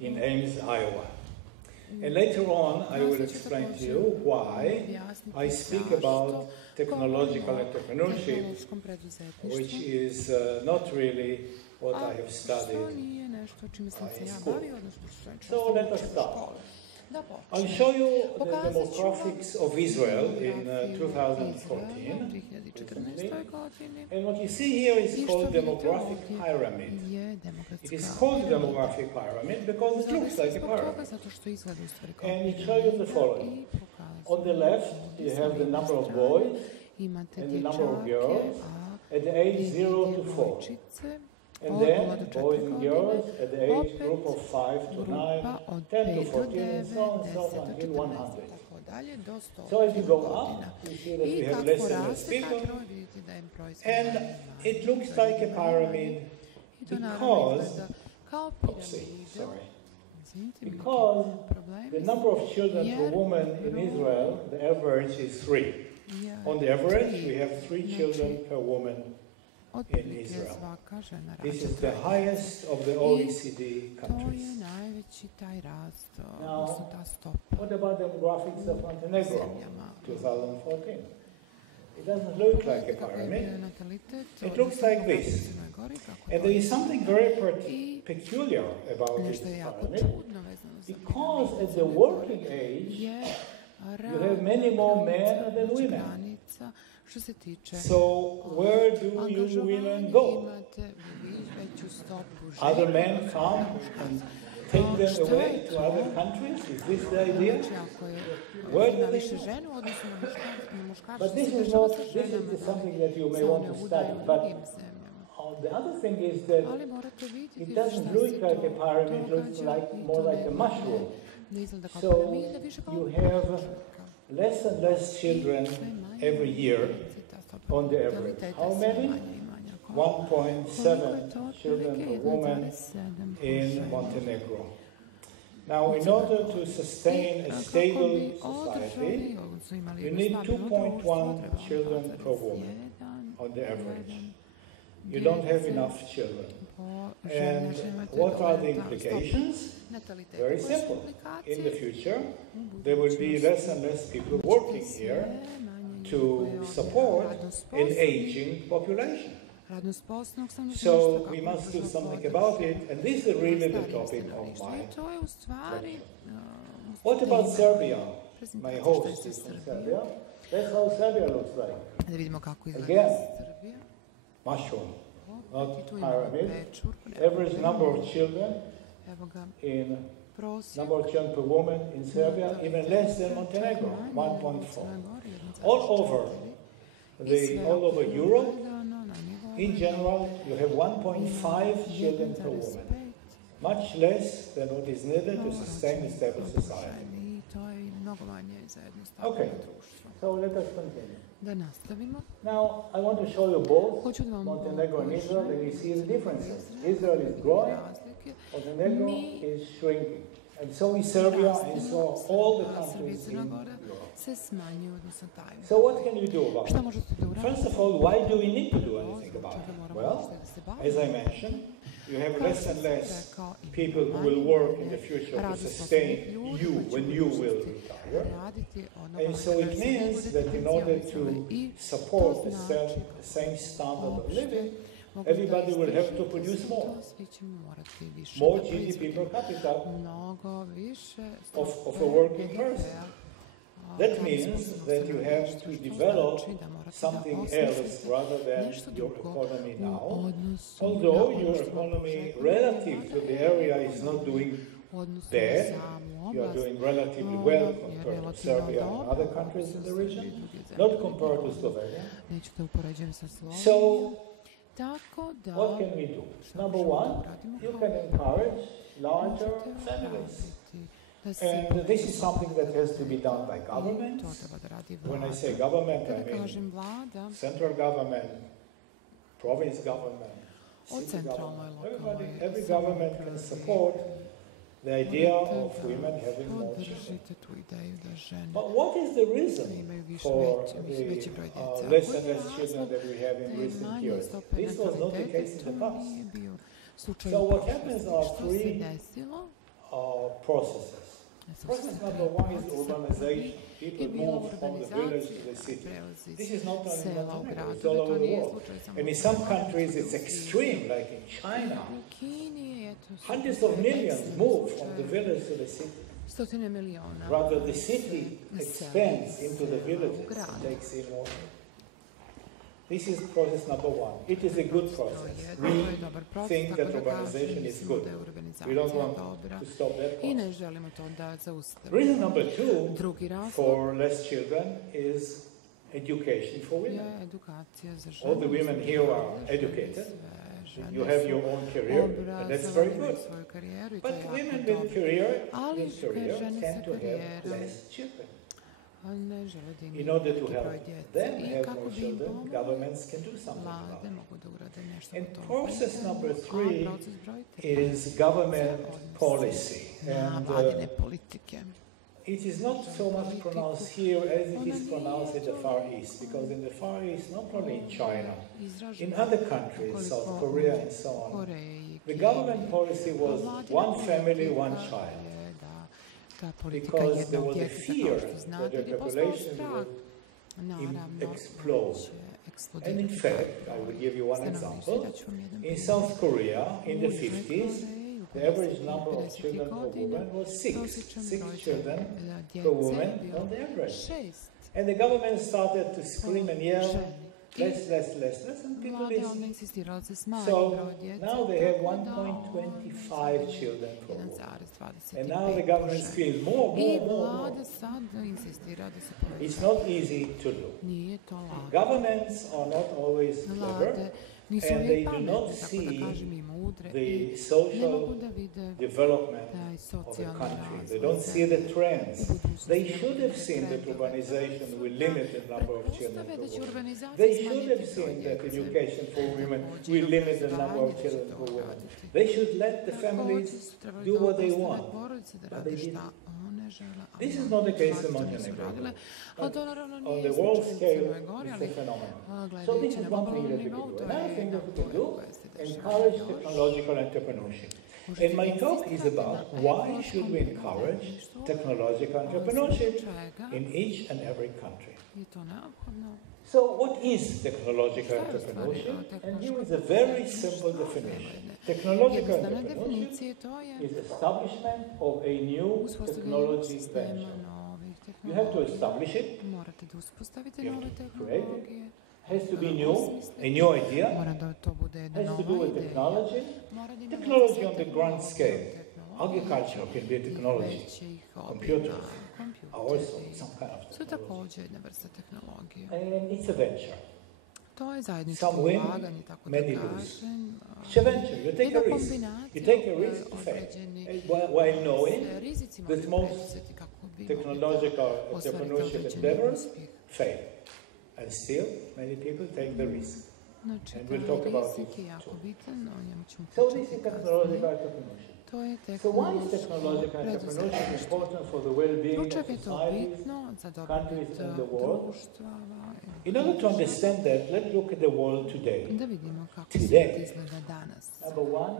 in Ames, Iowa. And later on, I will explain to you why I speak about technological entrepreneurship, which is not really what I have studied in school. So let us start. I'll show you the demographics of Israel in 2014. And what you see here is called demographic pyramid. It is called demographic pyramid because it looks like a pyramid. And it shows you the following. On the left, you have the number of boys and the number of girls at the age 0 to 4. And then, boys and girls at the age group of 5 to 9, 10 to 14, and so on until 100. So as you go up, you see that we have less and less people, and it looks like a pyramid because, because the number of children per woman in Israel, the average is 3. On the average, we have 3 children per woman in Israel. This is the highest of the OECD countries. Now, what about demographics of Montenegro, 2014? It doesn't look like a pyramid. It looks like this. And there is something very peculiar about this pyramid, because at the working age, you have many more men than women. So where do you women go? Other men come and take them away to other countries? Is this the idea? Where do they go? But this is something that you may want to study. But the other thing is that it doesn't look like a pyramid, it looks more like a mushroom. So you have less and less children every year on the average. How many? 1.7 children per woman in Montenegro. Now, in order to sustain a stable society, you need 2.1 children per woman on the average. You don't have enough children. And what are the implications? Very simple. In the future, there will be less and less people working here to support an aging population. So we must do something about it, and this is really the topic of my lecture. What about Serbia? My host is from Serbia. That's how Serbia looks like. Again, mushroom, not pyramid. Average number of children number of children per woman in Serbia, even less than Montenegro, 1.4. All over Europe, in general, you have 1.5 children per woman, much less than what is needed to sustain a stable society. Okay, so let us continue. Now, I want to show you both Montenegro and Israel, and you see the differences. Israel is growing, Montenegro is shrinking. And so is Serbia, and so all the countries in Europe. So what can you do about it? First of all, why do we need to do anything about it? Well, as I mentioned, you have less and less people who will work in the future to sustain you when you will retire. And so it means that in order to support the same standard of living, everybody will have to produce more. More GDP per capita of a working person. That means that you have to develop something else rather than your economy now. Although your economy relative to the area is not doing bad, you are doing relatively well compared to Serbia and other countries in the region, not compared to Slovenia. So, what can we do? Number one, you can encourage larger families. And this is something that has to be done by governments. When I say government, I mean central government, province government, city government. Every government can support the idea of women having more children. But what is the reason for the less and less children that we have in recent years? This was not the case in the past. So what happens are three processes. Process number one is urbanization. People move from the village to the city. This is not only in Montenegro, it's all over the world. And in some countries it's extreme, like in China. Hundreds of millions move from the village to the city. Rather, the city expands into the villages and takes in more. This is process number one. It is a good process. We think that urbanization is good. We don't want to stop that process. Reason number two for less children is education for women. All the women here are educated. You have your own career, and that's very good. But women with career tend to have less children. In order to help them have more children, governments can do something about it. And process number three is government policy. And it is not so much pronounced here as it is pronounced in the Far East, because in the Far East, not only in China, in other countries, South Korea and so on, the government policy was one family, one child. Because there was a fear that the population would explode. And in fact, I will give you one example. In South Korea, in the 50s, the average number of children per woman was 6 children per woman on the average. And the government started to scream and yell, less, and people listened. So now they have 1.25 children per woman. And now the government feels more. It's not easy to do. Governments are not always clever, and they do not see the social development of the country. They don't see the trends. They should have seen that urbanization will limit the number of children per woman. They should have seen that education for women will limit the number of children per woman. They should let the families do what they want, but they didn't. This is not the case in Montenegro. But on the world scale, it's a phenomenon. So this is one thing that we can do. Another thing that we can do, encourage technological entrepreneurship. And my talk is about why should we encourage technological entrepreneurship in each and every country. So what is technological entrepreneurship? And here is a very simple definition. Technological entrepreneurship is establishment of a new technology venture. You have to establish it, you have to create it, has to be new, a new idea, has to do with technology, technology on the grand scale. Agriculture can be a technology, computers are also some kind of technology. And it's a venture. Some win, many lose. It's a venture. You take a risk. You take a risk to fail. While knowing that most technological entrepreneurship endeavors fail. And still, many people take the risk. And we'll talk about it too. So this is technological entrepreneurship. So why is technological entrepreneurship important for the well-being of societies, countries, and the world? In order to understand that, let's look at the world today. Today, number one,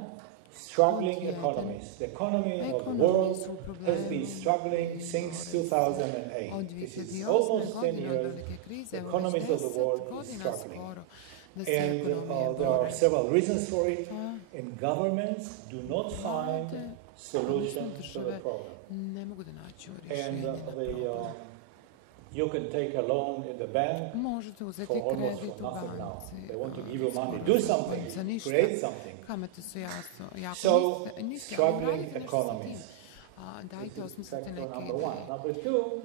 struggling economies. The economy of the world has been struggling since 2008. This is almost 10 years. The economies of the world is struggling. And there are several reasons for it, and governments do not find solutions to the problem. And you can take a loan in the bank for almost nothing now. They want to give you money. Do something, create something. So, struggling economies. This is factor number one. Number two,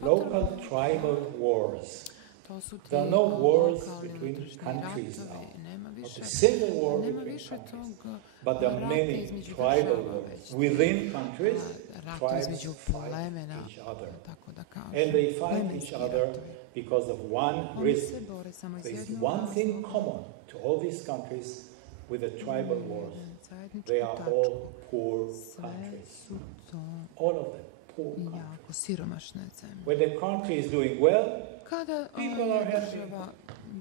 local tribal wars. There are no wars between countries now. Not a single war between countries. But there are many tribal wars. Within countries, tribes fight each other. And they fight each other because of one reason. There is one thing common to all these countries with the tribal wars. They are all poor countries. All of them. poor country. jako siromašne zemlje. When the country is doing well, Kada people are happy. država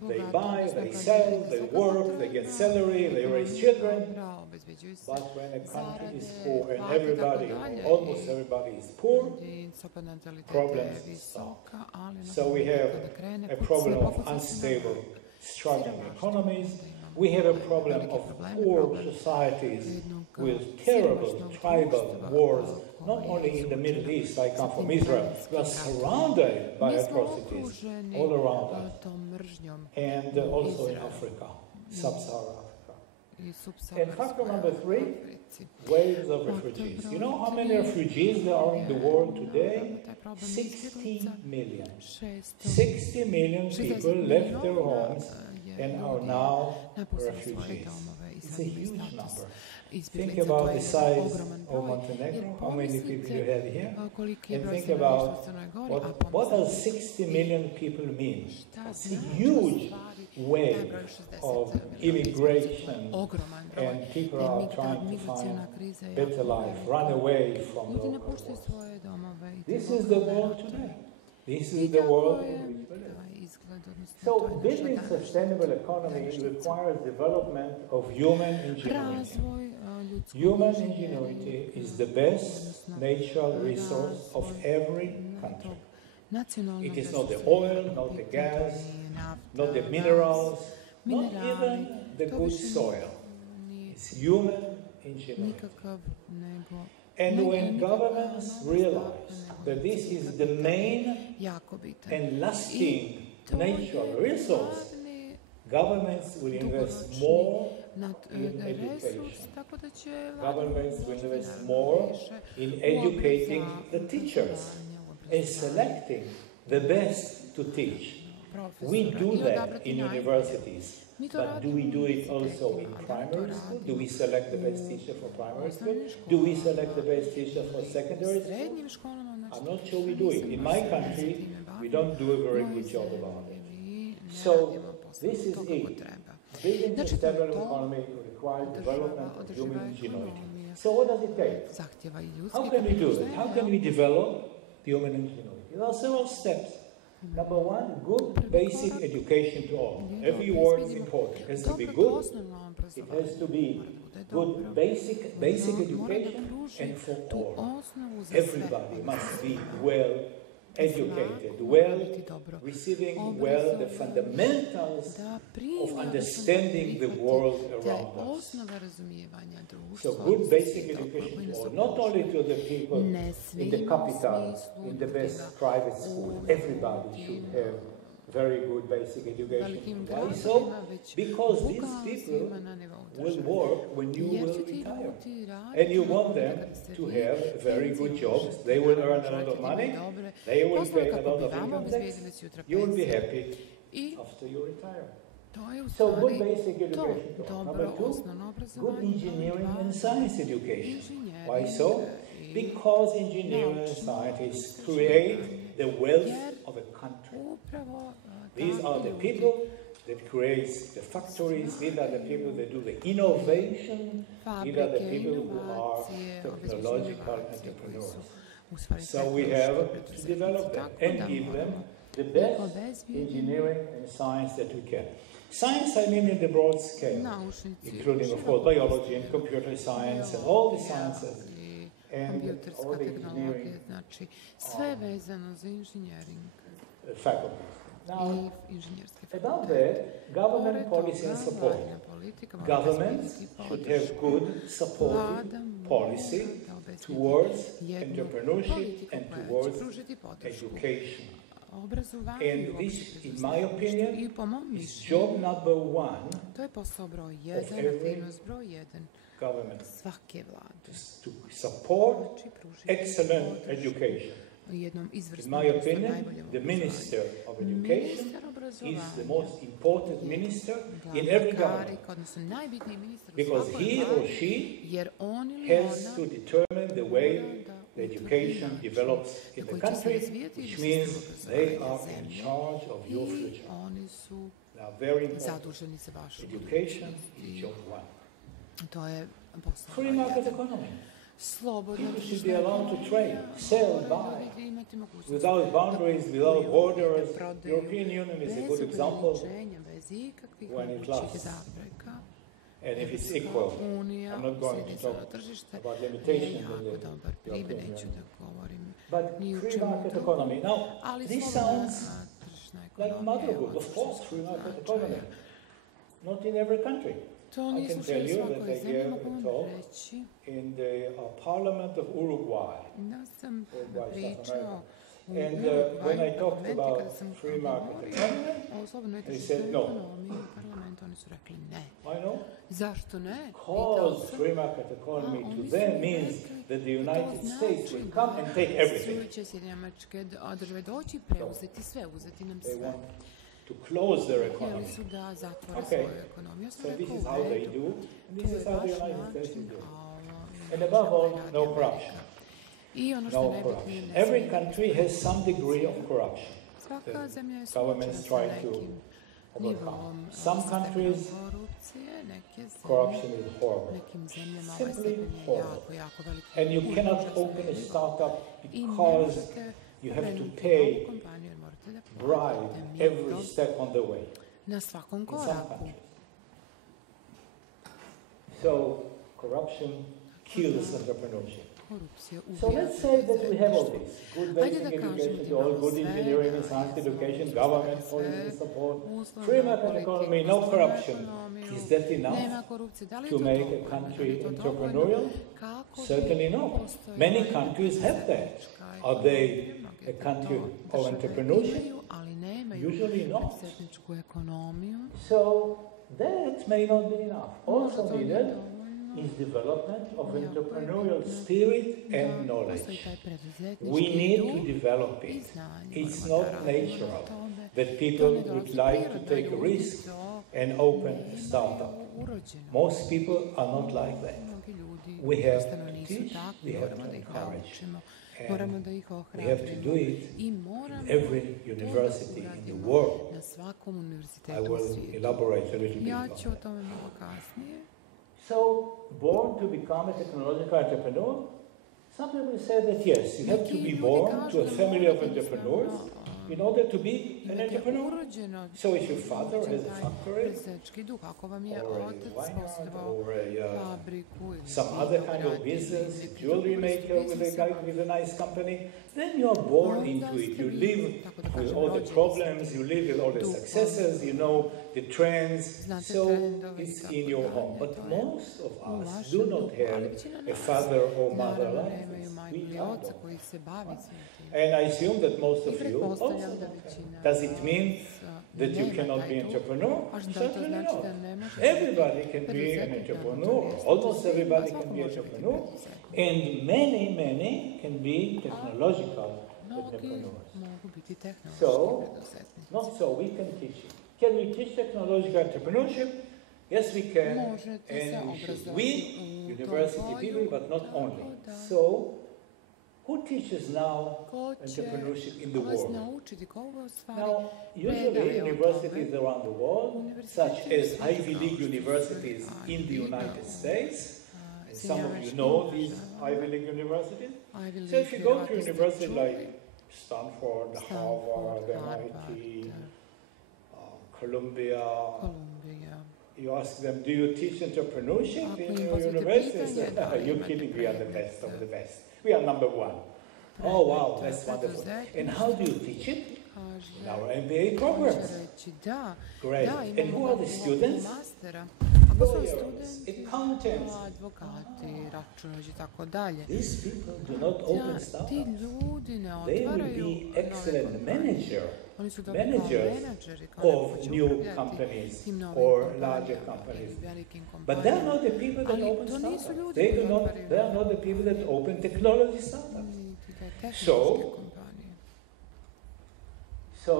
They bogata, buy, odnosno they kad sell, je they visoka work, they get salary, they potrošnja, raise children. dobra, obezbeđuju se But when a country is zarade, poor and plate, everybody, tako dalje, almost everybody is poor, i stopa nataliteta problems je visoka, ali so we have kada krene a put, problem sve of pokuca se unstable, na struggling siromaštvo, economies. da imamo We have a problem velike of probleme, poor problem societies jednog with terrible siromašnog tribal društva, wars, not koje only je in the Middle suočeno East. I come sa from tim Israel. We are pleminskim ratom. surrounded by Mi smo atrocities okruženi all around us, tom mržnjom and also in Izrael. Africa, sub-Saharan Africa. i And subsaharskoj factor number 3, Africi. waves of refugees. You know how many refugees there are in the world today? 60 million. 60 million people left their homes and are now refugees. It's a huge number. Think about the size of Montenegro, how many people you have here, and think about what does 60 million people mean. It's a huge wave of immigration, and people are trying to find better life, run away from the war. This is the world today. This is the world in which we live. So building sustainable economy requires development of human ingenuity. Human ingenuity is the best natural resource of every country. It is not the oil, not the gas, not the minerals, not even the good soil. It's human ingenuity. And when governments realize that this is the main and lasting natural resource, governments will invest more in education. Governments will invest more in educating the teachers and selecting the best to teach. We do that in universities, but do we do it also in primary school? Do we select the best teacher for primary school? Do we select the best teacher for secondary school? I'm not sure we do it. In my country, we don't do a very good job about it. So this is it. Building a sustainable economy requires development of human ingenuity. So what does it take? How can we do it? How can we develop human ingenuity? There are several steps. Number one, good basic education to all. Every word is important. It has to be good. It has to be good basic education, and for all. Everybody must be well educated, well, receiving well the fundamentals of understanding the world around us. So good basic education to all, not only to the people in the capital, in the best private school. Everybody should have very good basic education. Why so? Because these people will work when you will retire. And you want them to have very good jobs. They will earn a lot of money. They will pay a lot of income tax. You will be happy after you retire. So good basic education. Number two, good engineering and science education. Why so? Because engineering and scientists create the wealth of a country. These are the people that create the factories. These are the people that do the innovation. These are the people who are technological entrepreneurs. So we have to develop them and give them the best engineering and science that we can. Science, I mean in the broad scale, including, of course, biology and computer science and all the sciences. And all the engineering faculties. Now, about that, government policy and support. Governments should have good supportive policy towards entrepreneurship and towards education. And this, in my opinion, is job number one of every government, to support excellent education. In my opinion, the Minister of Education is the most important minister in every government, because he or she has to determine the way the education develops in the country, which means they are in charge of your future. Now, very important. Education is job one. Free market economy. slobodno People should tržišna be allowed to trade, sell, buy, ljudi imati mogućnost without boundaries, without borders. prodaju European Union is a bez good example. ograničenja, bez ikakvih when it mogućih lasts. zapreka. And if it's Evropska equal, unija I'm not going to jedinstveno talk tržište about je limitations in jako the dobar primjer, European neću Union. da govorim But ni u free čemu market drugom. economy. Now, Ali this slobodna sounds tržišna like ekonomija je motherhood. od Of course, free suštinskog market značaja. economy. Not in every country. To I nije can slučaj tell u you that svakoj I zemlji, gave mogu a vam talk reći in the Parliament of Uruguay. da sam Uruguay, South pričao America. u And when I Urugvaju talked parlamentu about kada sam free market govorio economy, o slobodnoj they tržišnoj said no. ekonomiji u parlamentu, oni su rekli ne. I know. Zašto ne? Because free market economy to them means that the United States will come and take everything. Će Sjedinjene Američke Države doći, preuzeti sve, uzeti nam They sve. want to close their Htjeli economy. su da zatvore Okay. svoju ekonomiju. Ja sam So this rekao, is u how they redu, do, and this to je is how the vaš United States način, do. a ovo And above all, radi no Amerika. corruption. I ono što No je najbitnije, corruption. ne Every smije country has some degree of corruption. Svaka zemlja je governments suočena sa try to nekim nivom overcome. Some countries, korupcije, neke zemlje, corruption is horrible. nekim zemljama ovaj Simply stepen je horrible. jako veliki. And you cannot užasno open a je. startup I ne because možete you have to pokrenuti pay novu kompaniju jer morate da bribe platite every mito step on the way na svakom in some koraku. countries. So corruption kills entrepreneurship. Korupcija So ubija let's say that we have all preduzetništvo. this. Good Ajde basic da kažem education da to all, imamo good sve, engineering and da science imamo education, sve, government policy support, uslovnu free market politiku, economy, no slobodnu corruption. ekonomiju, Is that enough nema korupcije. Da li je to to make a dovoljno? country Da li je to entrepreneurial? dovoljno? Kako bi Certainly not. postojala Many jedna countries have that. preduzetnička Are they ekonomija? Mnoge a country to of države entrepreneurship? imaju, ali nemaju Usually not. preduzetničku ekonomiju. So that may not be enough. Možda Also to nije needed dovoljno. is development of Jako je entrepreneurial bitno spirit da and postoji knowledge. taj preduzetnički We need duh to develop i it. znanje. It's Moramo not da radimo na natural tome. that To people ne would dolazi like to priroda, take a ljudi risk to and open a nemaju startup. urođeno. Most people are not like that. Mnogi ljudi We have jednostavno to nisu teach, takvi, we have moramo to da ih encourage. naučimo, And moramo da ih we have to do ohrabrimo it i moramo in every university in the world. na svakom I univerzitetu u will svijetu. elaborate a little bit Ja on ću o that. tome malo kasnije. So, born to become a technological entrepreneur, some people say that yes, you have to Neki be ljudi born kažu to a da family of morate entrepreneurs jednostavno, in order to be an imate entrepreneur. urođeno So if your father has a factory, preduzetnički duh, ako vam je or a otac vineyard, posjedovao or a, fabriku ili some other kind of vinograd ili business, neki jewelry drugi maker with biznis, with a nice company, then you are born into it. You live with all the problems, you live with all the successes, you know the trends, so it's in your home. But most of us do not have a father or mother naravno like nemaju this. majku We ili don't. oca koji se bavi svim tim. And I assume that most I of you pretpostavljam also da don't većina have. Does it mean that you nema cannot taj be duh? entrepreneur? A da to Certainly znači not. da ne može Everybody can be an entrepreneur. Almost everybody can be an entrepreneur. And many can be technological Mnogi entrepreneurs. mogu biti tehnološki So, preduzetnici. not so, we can teach it. Can we teach technological entrepreneurship? Yes, we can. Možete se And we should. obrazovati We, u tom university polju, people, but not tako only. da So, who teaches now ko će entrepreneurship in the vas world? naučiti, ko u stvari Now, usually predaje o universities tome? around the world, such as Ivy League universities in the United States, and some of you know these Ivy League universities. So if you go to universities like Stanford, Harvard, MIT, Columbia, you ask them, do you teach entrepreneurship in your universities? You're kidding, we are the best of the best. We are number one. Oh wow, that's wonderful. And how do you teach it? In our MBA programs. Great. And who are the students? Lawyers, accountants. Advokati, računari i tako dalje. These people do not open Ti startups. ljudi ne They will otvaraju be excellent Oni su dobri kao managers menadžeri, kao neko of će new upravljati companies tim novim or kompanijama larger ili companies. velikim But they are kompanijama. not the people that Ali open to nisu startups. ljudi They koji do not. otvaraju They are not the people that open technology startups. niti te tehnološke So, kompanije. So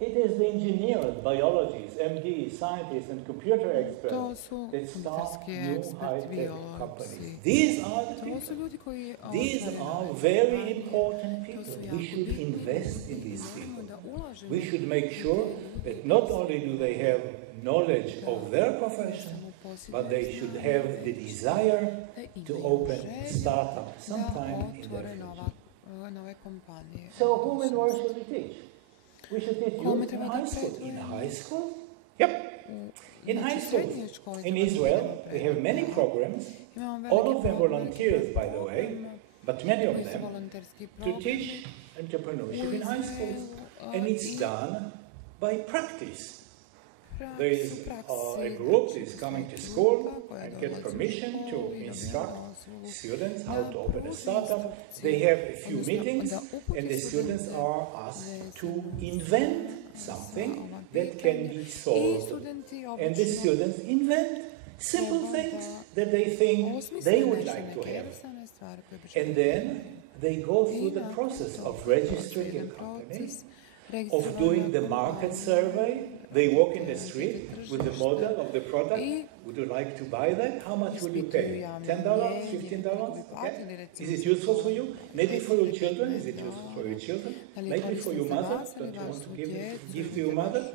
it is the engineers, biologists, MDs, scientists, and computer To experts su that start kompjuterski new eksperti, high-tech biolozi. companies. These are the To people. su ljudi koji These otvaraju are nove very kompanije. important To people. su We jako should bitni invest in ljudi. these Moramo people. da ulažemo We should u make te sure ljude. that not only do they have knowledge of their profession, but they should have the desire to open a startup sometime in their future. So whom and where should we teach? We should teach youth in high school. In high school? Yep. In high school. In Israel, we have many programs, all of them volunteers, by the way, but many of them, to teach entrepreneurship in high schools. And it's done by practice. There is a group that is coming to school and get permission to instruct students how to open a startup. They have a few meetings, and the students are asked to invent something that can be sold. And the students invent simple things that they think they would like to have. And then they go through the process of registering a company, of doing the market survey. They walk in the street with the model of the product. Would you like to buy that? How much will you pay? $10? $15? Okay. Is it useful for you? Maybe for your children. Is it useful for your children? Maybe for your mother. Don't you want to give to your mother?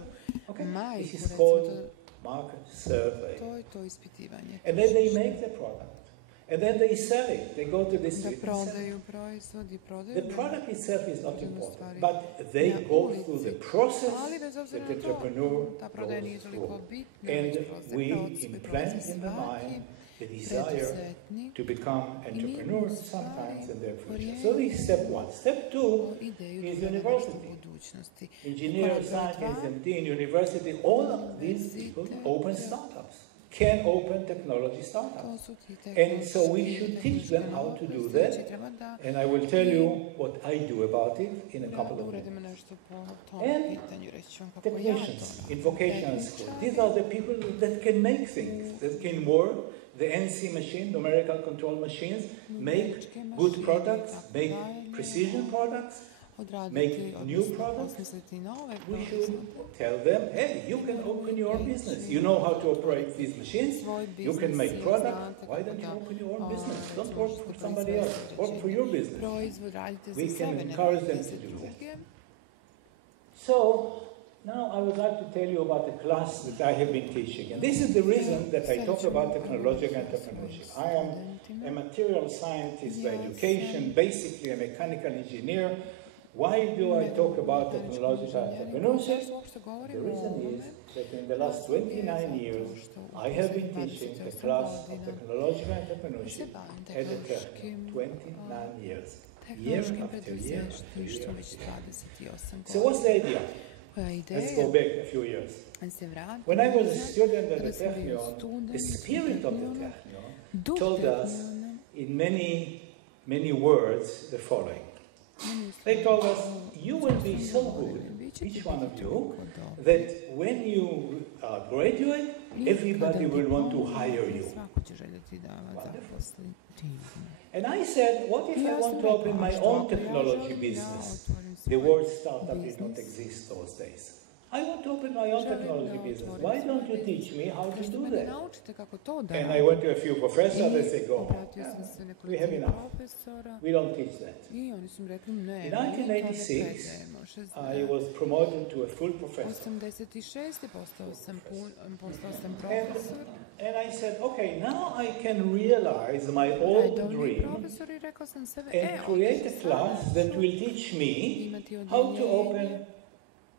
Okay. This is called market survey. And then they make the product. And then they sell it. They go to the street and sell it. The product itself is not important, but they go through the process that the entrepreneur goes through. And we implant in the mind the desire to become entrepreneurs sometimes in their future. So this is step one. Step two is university. Engineers, scientists, MD in university, all of these people open startups. Can open technology startups. And so we should teach them how to do that. And I will tell you what I do about it in a couple of minutes. And technicians in vocational school. These are the people that can make things, that can work. The NC machine, numerical control machines, make good products, make precision products, make new products. We should tell them, hey, you can open your business. You know how to operate these machines. You can make products. Why don't you open your own business? Don't work for somebody else. Work for your business. We can encourage them to do that. So, now I would like to tell you about the class that I have been teaching. And this is the reason that I talk about technological entrepreneurship. I am a material scientist by education, basically a mechanical engineer. Why do I talk about technological entrepreneurship? The reason is that in the last 29 years, I have been teaching the class of technological entrepreneurship at the Technion. 29 years, year after year after year. So what's the idea? Let's go back a few years. When I was a student at the Technion, the spirit of the Technion told us in many words the following. They told us, you will be so good, each one of you, that when you graduate, everybody will want to hire you. Wonderful. And I said, what if I want to open my own technology business? The word startup did not exist those days. I want to open my own technology business. Why don't you teach me how to do that? And I went to a few professors, they said, go, we have enough. We don't teach that. In 1986, I was promoted to a full professor. And I said, okay, now I can realize my old dream and create a class that will teach me how to open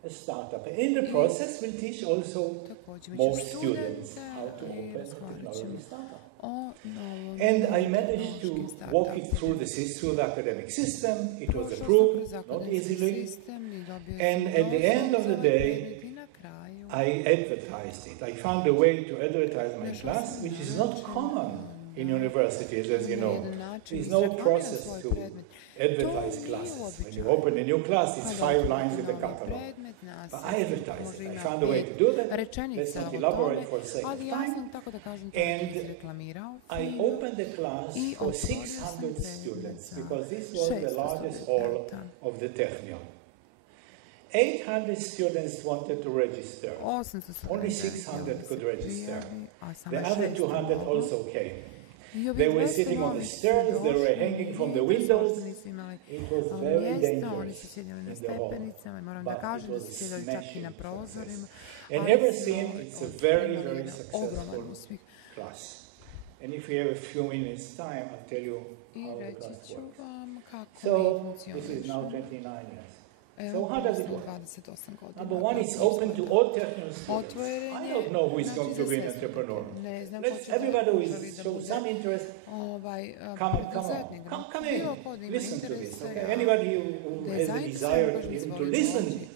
a startup. In the process, we'll teach also more students how to open a technology startup. And I managed to walk it through the academic system. It was approved, not easily. And at the end of the day, I advertised it. I found a way to advertise my class, which is not common in universities, as you know. There is no process to advertise classes. When you open a new class, it's 5 lines in the catalog. But I advertised it. I found a way to do that. Let's not elaborate for the sake of time. And I opened the class for 600 students, because this was the largest hall of the Technion. 800 students wanted to register. Only 600 could register. The other 200 also came. They were sitting on the stairs, they were hanging from the windows. It was very dangerous in the hall, but it was a smashing success. And ever since, it's a very, very successful class. And if we have a few minutes time, I'll tell you how the class works. So this is now 29 years. So how does it work? Number one, it's open to all technical students. I don't know who is going to be an entrepreneur. Let's everybody who is show some interest, come in, listen to this. Okay? Anybody who has a desire to listen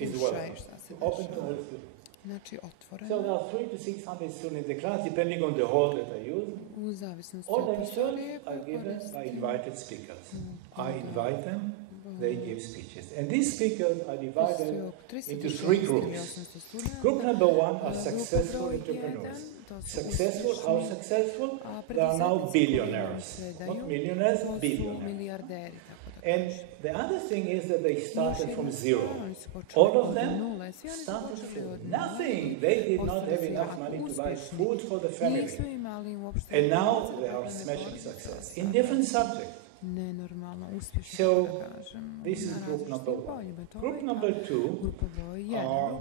is welcome. Open to all students. So there are 300 to 600 students in the class, depending on the hall that I use. All lectures are given by invited speakers. I invite them. They give speeches. And these speakers are divided into 3 groups. Group number 1 are successful entrepreneurs. Successful, how successful? They are now billionaires. Not millionaires, billionaires. And the other thing is that they started from zero. All of them started from nothing. They did not have enough money to buy food for the family. And now they are smashing success in different subjects. So, this is group number 1. Group number 2 are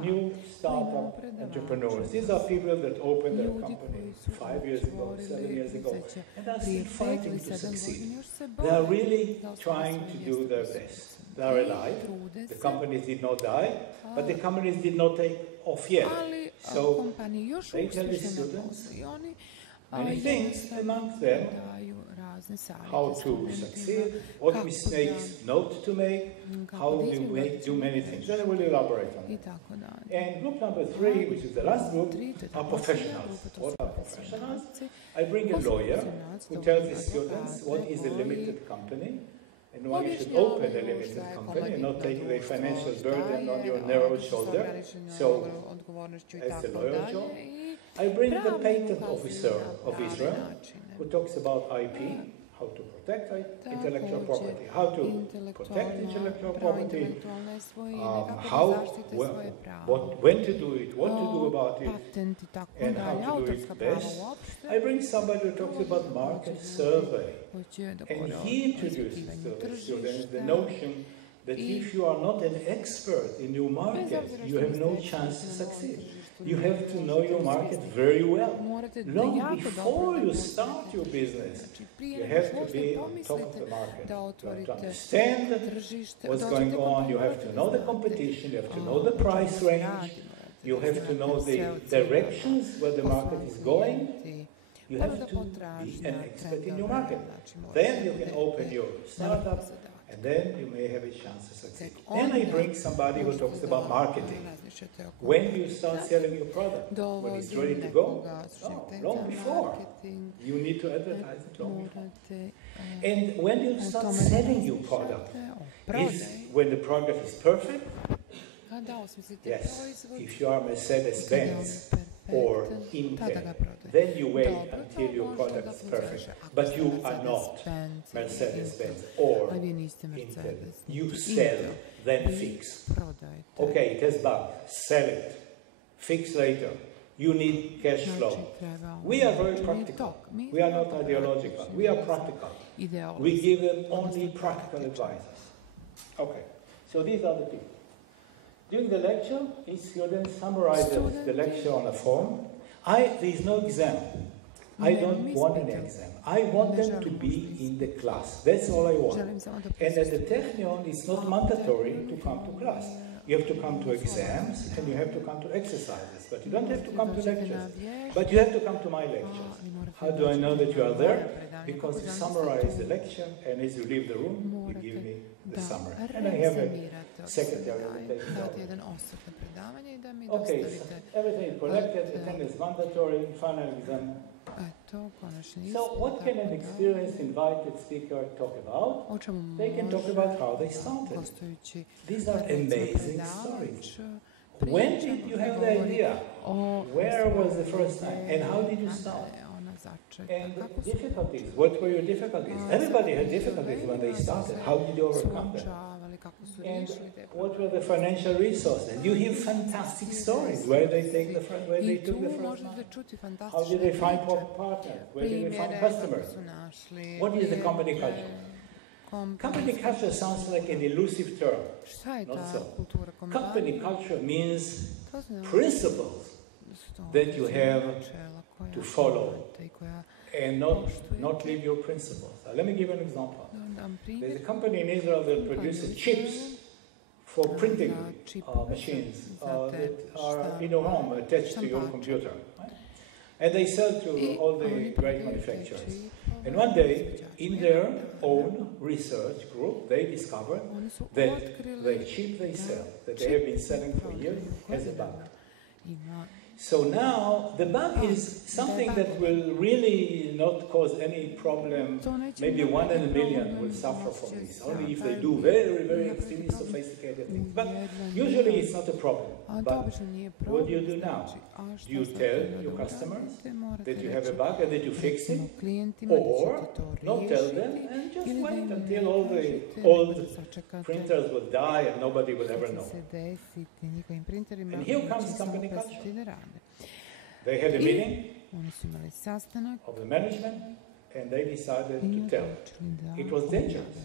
new startup entrepreneurs. These are people that opened their company 5 years ago, 7 years ago, and are still fighting to succeed. They are really trying to do their best. They are alive. The companies did not die, but the companies did not take off yet. So, they tell the students many things, amongst them how to succeed, what mistakes not to make, how to do many things. Then I will elaborate on it. And group number 3, which is the last group, are professionals. What are professionals? I bring a lawyer who tells the students what is a limited company and why you should open a limited company and not take the financial burden on your narrow shoulder. So, as the lawyer job. I bring the patent officer of Israel, who talks about IP, how to protect intellectual property, how to protect intellectual property, when to do it, what to do about it, and how to do it best. I bring somebody who talks about market survey, and he introduces to the students the notion that if you are not an expert in your market, you have no chance to succeed. You have to know your market very well. Long before you start your business, you have to be on top of the market. You have to understand what's going on. You have to know the competition. You have to know the price range. You have to know the directions where the market is going. You have to be an expert in your market. Then you can open your startup, and then you may have a chance to succeed. Then I bring somebody who talks about marketing. When you start selling your product, when it's ready to go, no, long before. You need to advertise it long before. And when you start selling your product, is when the product is perfect? Yes. If you are Mercedes-Benz or Intel, then you wait until your product is perfect. But you are not Mercedes-Benz or Intel. You sell, then fix. Okay, it has bugged. Sell it. Fix later. You need cash flow. We are very practical. We are not ideological. We are practical. We give them only practical advice. Okay, so these are the people. During the lecture, each student summarizes the lecture on a form. There is no exam. I don't want an exam. I want them to be in the class. That's all I want. And at the Technion, it's not mandatory to come to class. You have to come to exams and you have to come to exercises. But you don't have to come to lectures. But you have to come to my lectures. How do I know that you are there? Because you summarize the lecture, and as you leave the room, you give me the summary. And I have a secretary who takes it over. Okay, so everything is collected, attendance mandatory, final exam. So what can an experienced invited speaker talk about? They can talk about how they started. These are amazing stories. When did you have the idea? Where was the first time? And how did you start? And difficulties. What were your difficulties? Everybody had difficulties when they started. How did you overcome them? And what were the financial resources? You hear fantastic stories. Where they took the first one? How did they find partners? Where did they find customers? What is the company culture? Company culture sounds like an elusive term. Not so. Company culture means principles that you have to follow and not leave your principles. Let me give you an example. There's a company in Israel that produces chips for printing machines that are in your home attached to your computer. Right? And they sell to all the great manufacturers. And one day, in their own research group, they discovered that the chip they sell, that they have been selling for years, has a bug. So now, the bug is something that will really not cause any problem. Maybe 1 in a million will suffer from this, only if they do very, very extremely sophisticated things. But usually it's not a problem. But what do you do now? Do you tell your customers that you have a bug and that you fix it? Or not tell them and just wait until all the old printers will die and nobody will ever know? And here comes company culture. They had a meeting of the management and they decided to tell. It was dangerous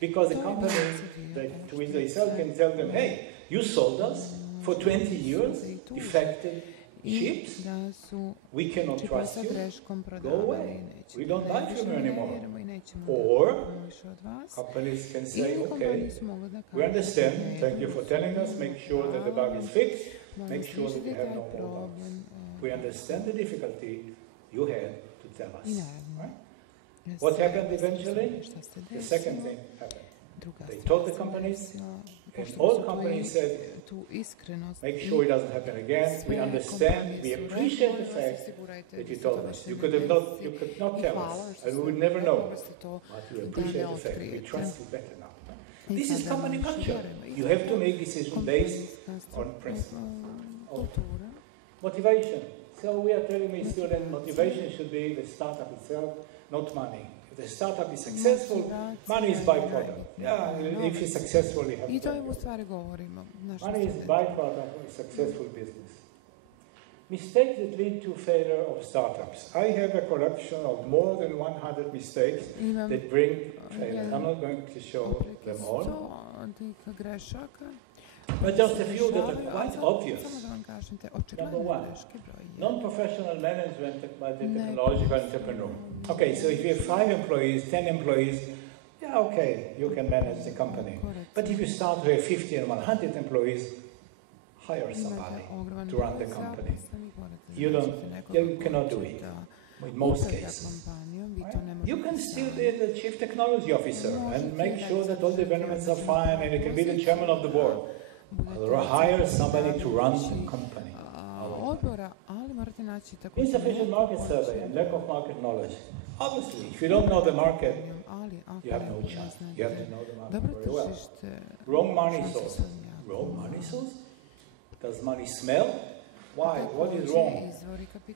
because the company that to which they sell can tell them, hey, you sold us for 20 years defective chips, we cannot trust you, go away, we don't buy from you anymore. Or companies can say, okay, we understand, thank you for telling us, make sure that the bug is fixed, make sure that we have no more bugs. We understand the difficulty you had to tell us. Right? What happened eventually? The second thing happened. They told the companies, and all companies said, make sure it doesn't happen again. We understand, we appreciate the fact that you told us. You could not tell us, and we would never know. But we appreciate the fact, we trust you better now. This is company culture. You have to make decisions based on principle. Motivation. So we are telling my students, motivation should be the startup itself, not money. If the startup is successful, money is byproduct. Yeah, if it's successful, you have to. Money is byproduct of a successful business. Mistakes that lead to failure of startups. I have a collection of more than 100 mistakes that bring failure. I'm not going to show them all. But just a few that are quite obvious. Number one, non-professional management by the technological entrepreneur. Okay, so if you have 5 employees, 10 employees, yeah, okay, you can manage the company. But if you start to have 50 and 100 employees, hire somebody to run the company. You cannot do it in most cases. Right? You can still be the chief technology officer and make sure that all the developments are fine and you can be the chairman of the board. Or hire somebody to run the company. Insufficient market survey and lack of market knowledge. Obviously, if you don't know the market, you have no chance. You have to know the market very well. Wrong money source. Wrong money source? Does money smell? Why? What is wrong?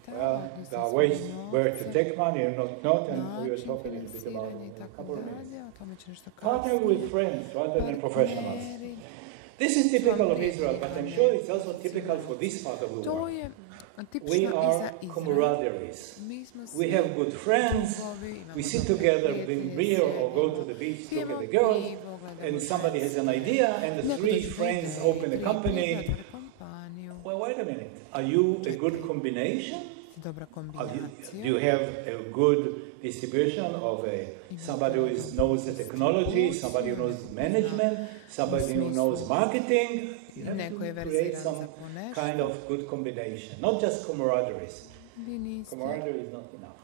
Well, there are ways where to take money and not, and we will talk a little bit about it in a couple of minutes. Partner with friends rather than professionals. This is typical of Israel, but I'm sure it's also typical for this part of the world. We are camaraderies. We have good friends. We sit together, drink beer, or go to the beach to look at the girls, and somebody has an idea, and the 3 friends open a company. Well, wait a minute. Are you a good combination? Do you have a good distribution of somebody who knows the technology, somebody who knows management, somebody who knows marketing? You have to create some kind of good combination, not just camaraderies. Camaraderie is not enough.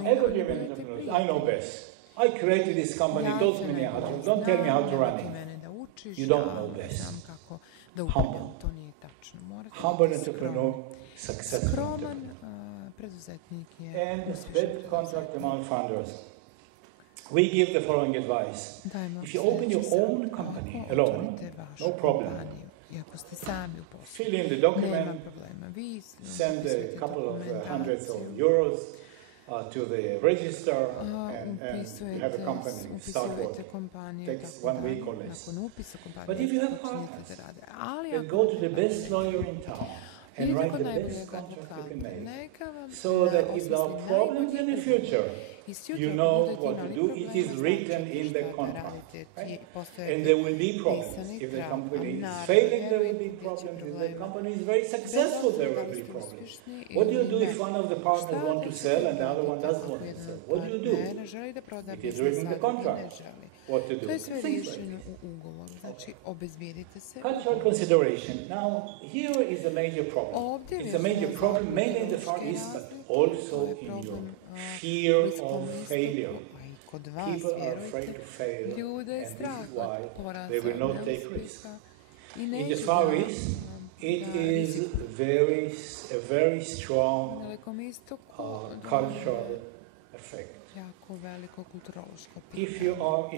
Ego-driven entrepreneurs, I know best. I created this company, don't tell me how to run it. You don't know best. Humble. Humble entrepreneur, successful entrepreneur. And that contract among founders. We give the following advice. If you open your own company alone, no problem. Fill in the document, send a couple of hundreds of euros to the register, and you have a company, start working. Takes 1 week or less. But if you have partners, then go to the best lawyer in town and write the best contract you can make, so that if there are problems in the future, you know what to do. It is written in the contract. Right? And there will be problems. If the company is failing, there will be problems. If the company is very successful, there will be problems. What do you do if one of the partners wants to sell and the other one doesn't want to sell? What do you do? It is written in the contract. What to do? Cultural consideration. Now, here is a major problem. It's a major problem mainly in the Far East, but also in Europe. Fear of failure. People are afraid to fail, and this is why they will not take risks. In the Far East, it is a very strong cultural effect. If you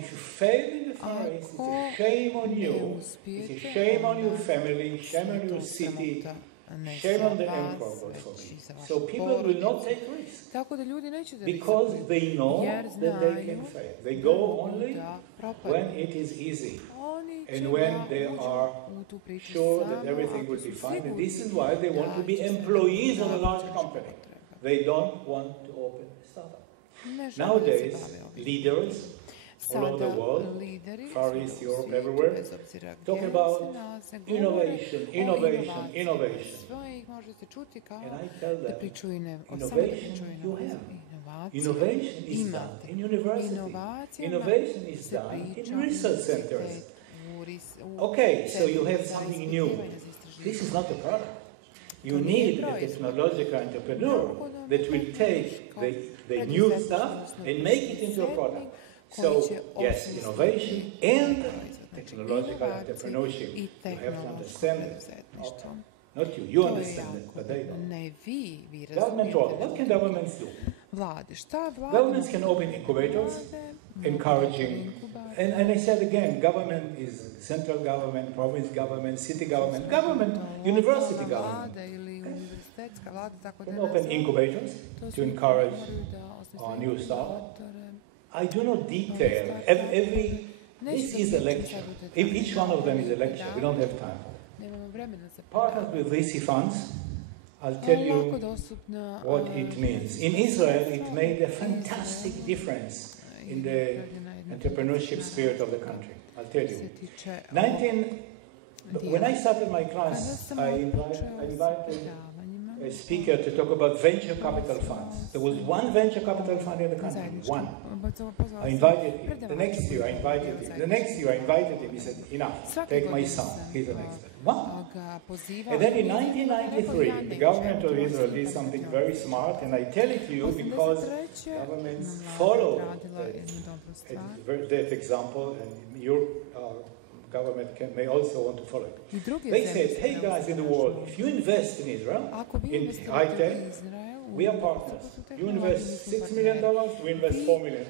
fail in the Far East, it's a shame on you. It's a shame on your family, shame on your city, shame on the emperor, God forbid. So people will not take risks because they know that they can fail. They go only when it is easy and when they are sure that everything will be fine. And this is why they want to be employees of a large company. They don't want to open a startup. Nowadays, leaders all over the world, Far East, Europe, everywhere, talk about innovation. And I tell them, innovation you have. Innovation is done in university. Innovation is done in research centers. Okay, so you have something new. This is not a product. You need a technological entrepreneur that will take the new stuff and make it into a product. So, yes, innovation and technological entrepreneurship. You have to understand it. Not you understand it, but they don't. Government role. What can governments do? Governments can open incubators, encouraging. And I said again, government is central government, province government, city government, university government. Can open incubators to encourage new startups. I do not detail. This is a lecture. Each one of them is a lecture. We don't have time. Partnered with VC funds, I'll tell you what it means. In Israel, it made a Fantastic difference in the entrepreneurship spirit of the country. I'll tell you. When I started my class, I invited a speaker to talk about venture capital funds. There was one venture capital fund in the country, one. I invited him. The next year I invited him. The next year I invited him. He said, enough, take my son. He's an expert. One. And then in 1993, the government of Israel did something very smart, and I tell it to you because governments follow that example, and your government may also want to follow it. They said, hey guys in the world, if you invest in Israel, in high-tech, we are partners. You invest $6 million, we invest $4 million.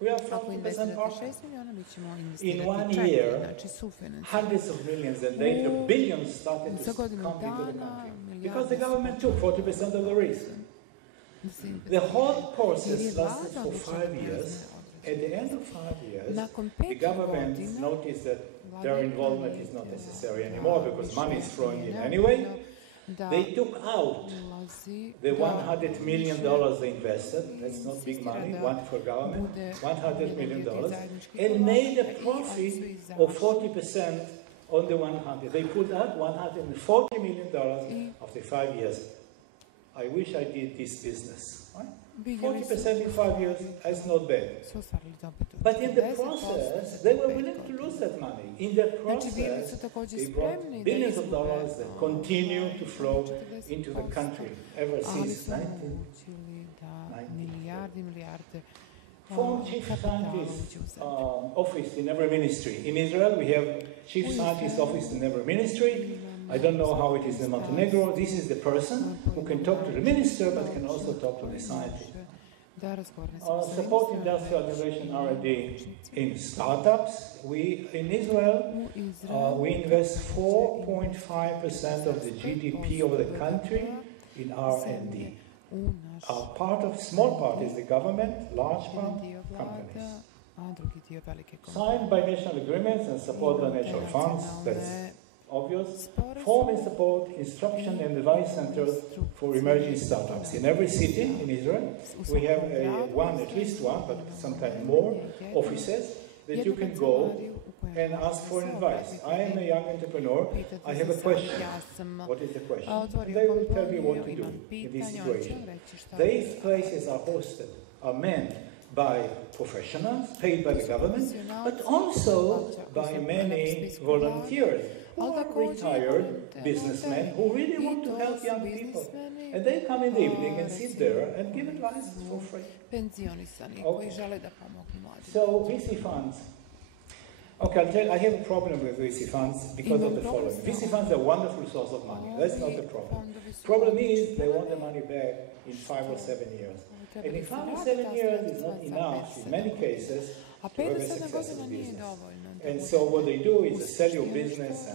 We are 40% partners. In 1 year, hundreds of millions and later billions started to come into the country. Because the government took 40% of the risk. The whole process lasted for 5 years. At the end of 5 years, the government noticed that their involvement is not necessary anymore because money is flowing in anyway. They took out the $100 million they invested, that's not big money, one for government, $100 million, and made a profit of 40% on the 100. They put out $140 million after 5 years. I wish I did this business. 40% in 5 years, that's not bad. But in the process, they were willing to lose that money. In the process, they brought billions of dollars that continue to flow into the country ever since 1990. Form chief scientist office in every ministry. In Israel, we have chief scientist office in every ministry. I don't know how it is in Montenegro. This is the person who can talk to the minister, but can also talk to the scientist. Support industrial innovation R&D in startups. In Israel, we invest 4.5% of the GDP of the country in R&D. Small part is the government, large part, companies. Signed by national agreements and supported by national funds. That's obvious. Form and support instruction and advice centers for emerging startups. In every city in Israel, we have at least one, but sometimes more, offices that you can go and ask for advice. I am a young entrepreneur. I have a question. What is the question? And they will tell me what to do in this situation. These places are hosted, are manned by professionals, paid by the government, but also by many volunteers who are retired businessmen who really want to help young people. And they come in the evening and sit there and give advice for free. Okay. So VC funds. Okay, I'll tell you, I have a problem with VC funds because of the following. VC funds are a wonderful source of money. That's not the problem. Problem is they want the money back in 5 or 7 years. And in 5 or 7 years is not enough in many cases to have a successful business. And so what they do is they sell your business,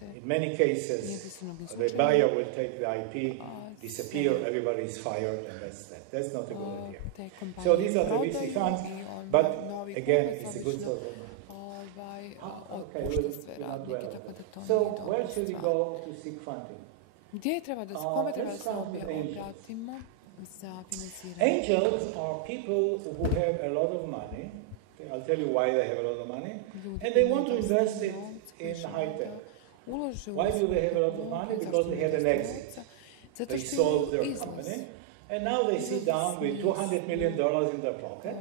and in many cases the buyer will take the IP, disappear, everybody is fired, and that's that. That's not a good idea. So these are the VC funds, but again, it's a good source of money. Okay, we'll not dwell. So where should we go to seek funding? Let's start with angels. Angels are people who have a lot of money. I'll tell you why they have a lot of money. And they want to invest it in high tech. Why do they have a lot of money? Because they had an exit. They sold their company. And now they sit down with $200 million in their pocket.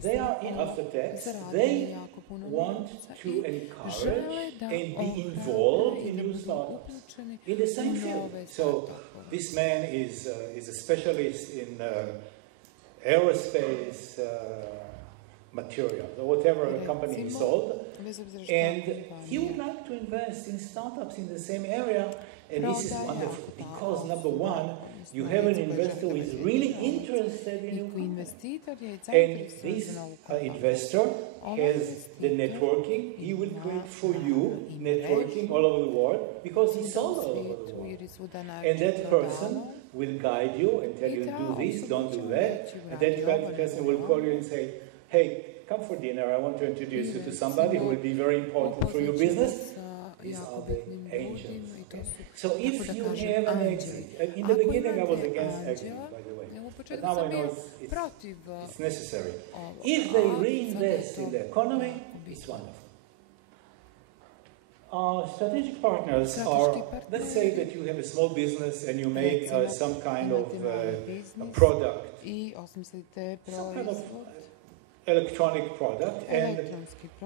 They are in after tax. They want to encourage and be involved in new startups in the same field. So this man is a specialist in aerospace materials or whatever company he sold, and he would like to invest in startups in the same area. And this is wonderful because, number one, you have an investor who is really interested in your company. And this investor has the networking. He will create for you networking all over the world because he sold all over the world. And that person will guide you and tell you, do this, don't do that. And that person will call you and say, hey, come for dinner. I want to introduce you to somebody who will be very important for your business. These are the angels. Okay. So if you have an exit, in the beginning I was against exit, by the way, but now I know it's necessary. If they reinvest in the economy, it's wonderful. Strategic partners are, let's say that you have a small business and you make some kind of product, some kind of electronic product, and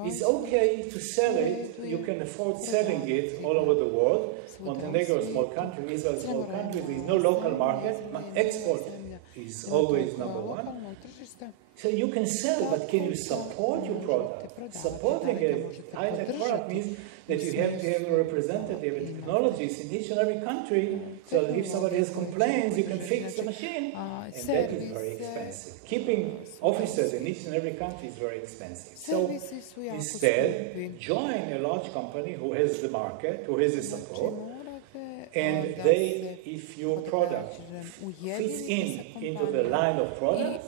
it's okay to sell it. You can afford selling it all over the world. Montenegro is a small country, Israel is a small country, there is no local market. Export is always number one. So you can sell, but can you support your product? Supporting a high-tech product means that you have to have a representative and technologies in each and every country, so that if somebody has complaints, you can fix the machine, and that is very expensive. Keeping officers in each and every country is very expensive. So instead, join a large company who has the market, who has the support, and they, if your product fits into the line of products,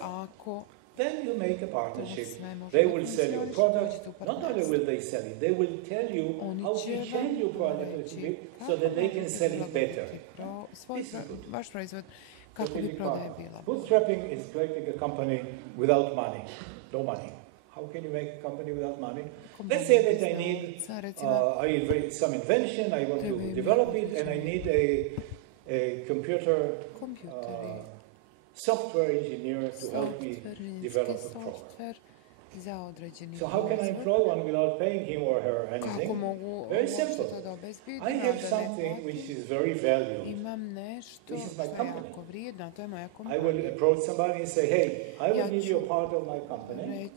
then you make a partnership. They will sell your product. Not only will they sell it, they will tell you how to change your product a little bit so that they can sell it better. This is good. Bootstrapping is creating a company without money. No money. How can you make a company without money? Let's say that I need some invention, I want to develop it, and I need a computer software engineer to help me develop a product. So how can I employ one without paying him or her anything? Very simple. I have something which is very valuable. This is my company. I will approach somebody and say, hey, I will give you a part of my company,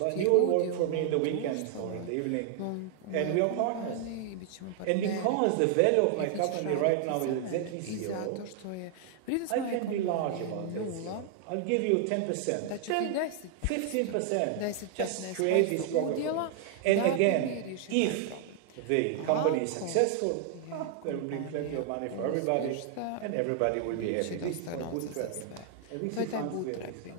but you will work for me in the weekends or in the evening, and we are partners. And because the value of my company right now is exactly zero, I can be large about this. I'll give you 10%, 10, 15%. Just create this program. And again, if the company is successful, there will be plenty of money for everybody, and everybody will be happy. This is bootstrapping. And this is bootstrapping.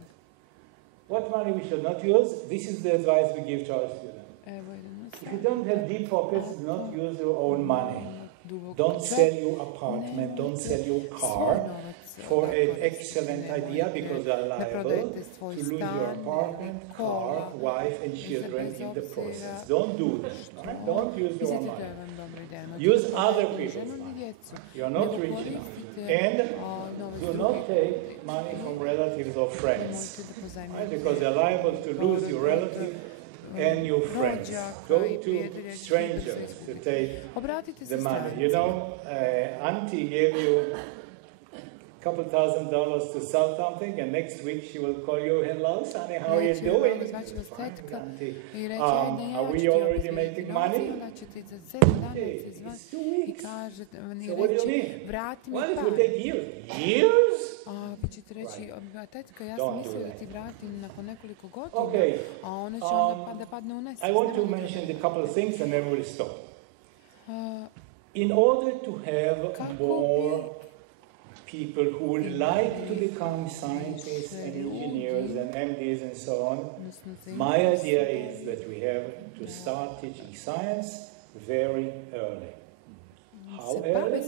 What money we should not use? This is the advice we give to our students. If you don't have deep pockets, do not use your own money. Don't sell your apartment, don't sell your car for an excellent idea because you are liable to lose your apartment, car, wife and children in the process. Don't do this. Right? Don't use your own money. Use other people's money. You are not rich enough. And do not take money from relatives or friends. Right? Because you are liable to lose your relative and your friends. Go to strangers to take the money. You know, auntie gave you a couple $1,000 to sell something, and next week she will call you, hello, Sonny, how are you doing? Fine, auntie. Are we already making money? Hey, it's 2 weeks. So what do you mean? Well, it will take years. Years? Pa ćete reći, tetka, ja sam mislila da ti vratim nakon nekoliko godina, Okay. a ona će onda da padne u nesvijest. I want to mention a couple of things and then we'll stop. In order to have more people who would like to become scientists and engineers and MDs and so on, my idea is that we have to start teaching science very early. How early?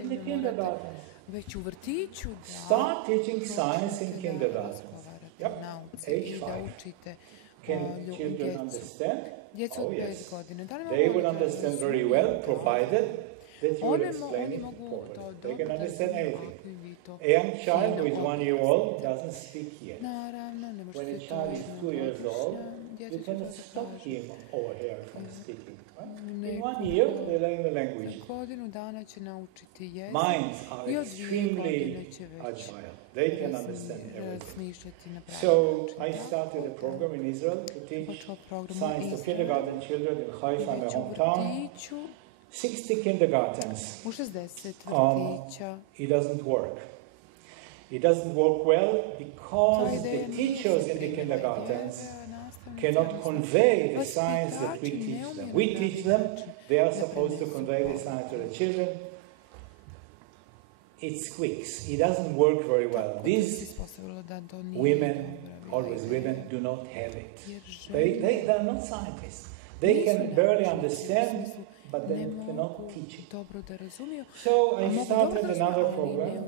In the kindergarten. Već u vrtiću Start teaching science in kindergarten. Yep, age 5. Can children understand? Djecu Oh od 5 yes. godina. They will understand very well, provided that you will explain it properly. They can understand anything. A young child who is 1 year old doesn't speak yet. When a child is 2 years old, you cannot stop him or her from speaking. Right? In 1 year, they learn the language. Minds are extremely agile. They can understand everything. So I started a program in Israel to teach science to kindergarten children in Haifa, my hometown. 60 kindergartens. It doesn't work. It doesn't work well because the teachers in the kindergartens cannot convey the science that we teach them. We teach them, they are supposed to convey the science to the children. It squeaks. It doesn't work very well. These women, always women, do not have it. They are not scientists. They can barely understand, but they cannot teach it. So I started another program,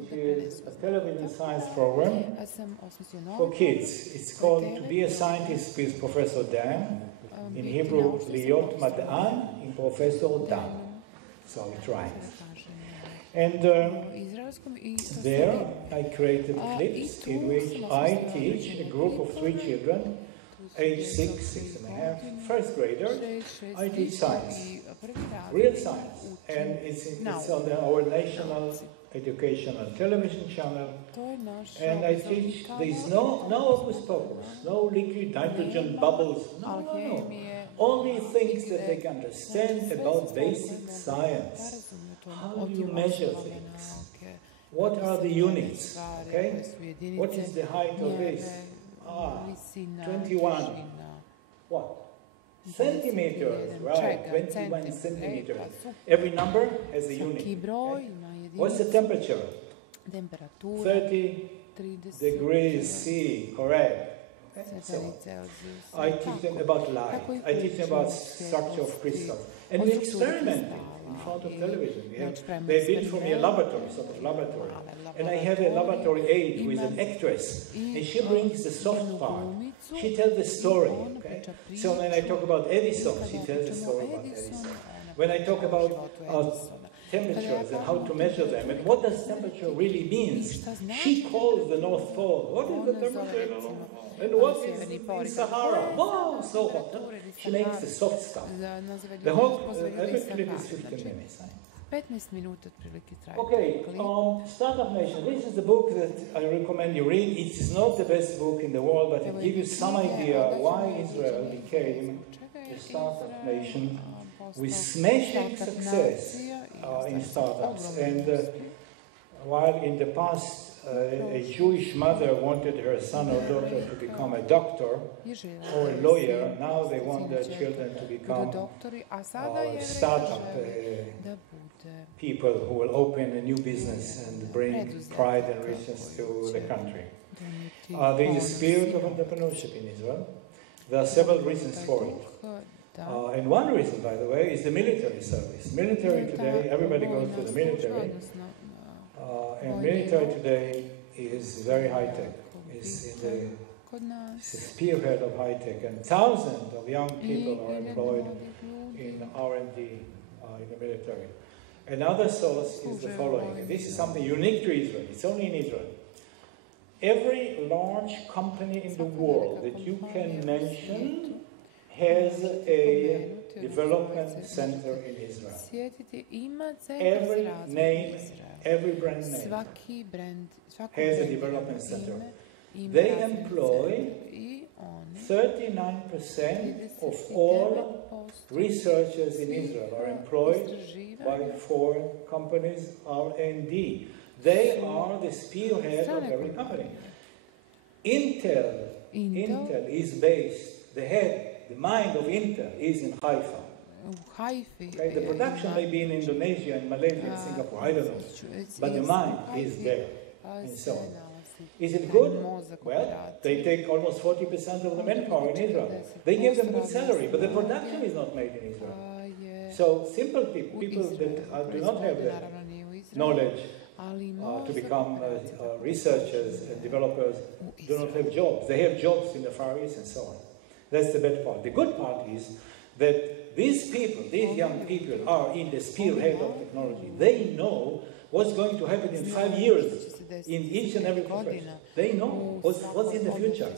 which is a television science program for kids. It's called To Be a Scientist with Professor Dan. In Hebrew, Liot Mad'an, in Professor Dan. So it rhymes. And there I created clips in which I teach a group of 3 children, age 6, 6.5, first graders. I teach science, real science, and it's on our national educational television channel. And I teach, there's no hocus pocus, no liquid nitrogen bubbles, no. Only things that they can understand about basic science. How do you measure things? What are the units? Okay? What is the height of this? 21. What? Centimeters, right? 21 centimeters. Every number has a unit. Okay? What's the temperature? 30 degrees C, correct. So I teach them about light. I teach them about structure of crystals. And we experimented in front of television. They built for me a laboratory, sort of laboratory. And I have a laboratory aide who is an actress. And she brings the soft part. She tells the story. Okay? So when I talk about Edison, she tells the story about Edison. When I talk about temperatures and how to measure them, and what does temperature really mean, she calls the North Pole. What is the temperature in the North Pole? And what is in Sahara? Wow, so hot. She makes the soft stuff. The whole, every clip is 15 minutes. 15 minuta otprilike traje. Okay, Startup Nation. This is the book that I recommend you read. It is not the best book in the world, but it gives you some idea why Israel became a startup nation with smashing success in startups. And while in the past a Jewish mother wanted her son or daughter to become a doctor or a lawyer, now they want their children to become startup people who will open a new business and bring pride and richness to the country. There is a spirit of entrepreneurship in Israel. There are several reasons for it. And one reason, by the way, is the military service. Military today, everybody goes to the military. And military today is very high-tech. It's in the spearhead of high-tech. And thousands of young people are employed in R&D in the military. Another source is the following. This is something unique to Israel. It's only in Israel. Every large company in the world that you can mention has a development center in Israel. Every name, every brand name has a development center. They employ 39% of all researchers in Israel are employed by foreign companies, R&D. They are the spearhead of every company. Intel is based, the mind of Intel is in Haifa. Okay, the production may be in Indonesia, and Malaysia, and Singapore, I don't know. But the mind is there, and so on. Is it good? Well, they take almost 40% of the manpower in Israel. They give them good salary, but the production is not made in Israel. So simple people that do not have that knowledge to become researchers and developers do not have jobs. They have jobs in the Far East and so on. That's the bad part. The good part is that these people, these young people, are in the spearhead of technology. They know what's going to happen in 5 years in each and every country. They know what's in the future.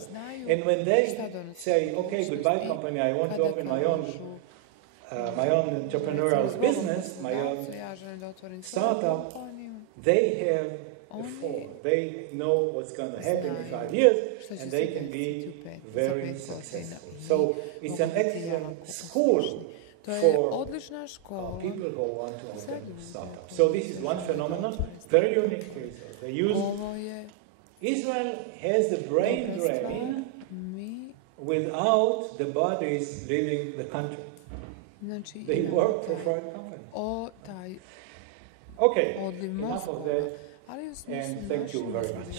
And when they say, okay, goodbye company, I want to open my own entrepreneurial business, my own startup, they have a fall. They know what's going to happen in 5 years, and they can be very successful. So it's an excellent school for people who want to open startups. So this is one phenomenon, very unique to Israel. Israel has the brain drain without the bodies leaving the country. They work for foreign companies. Okay, enough of that, and thank you very much.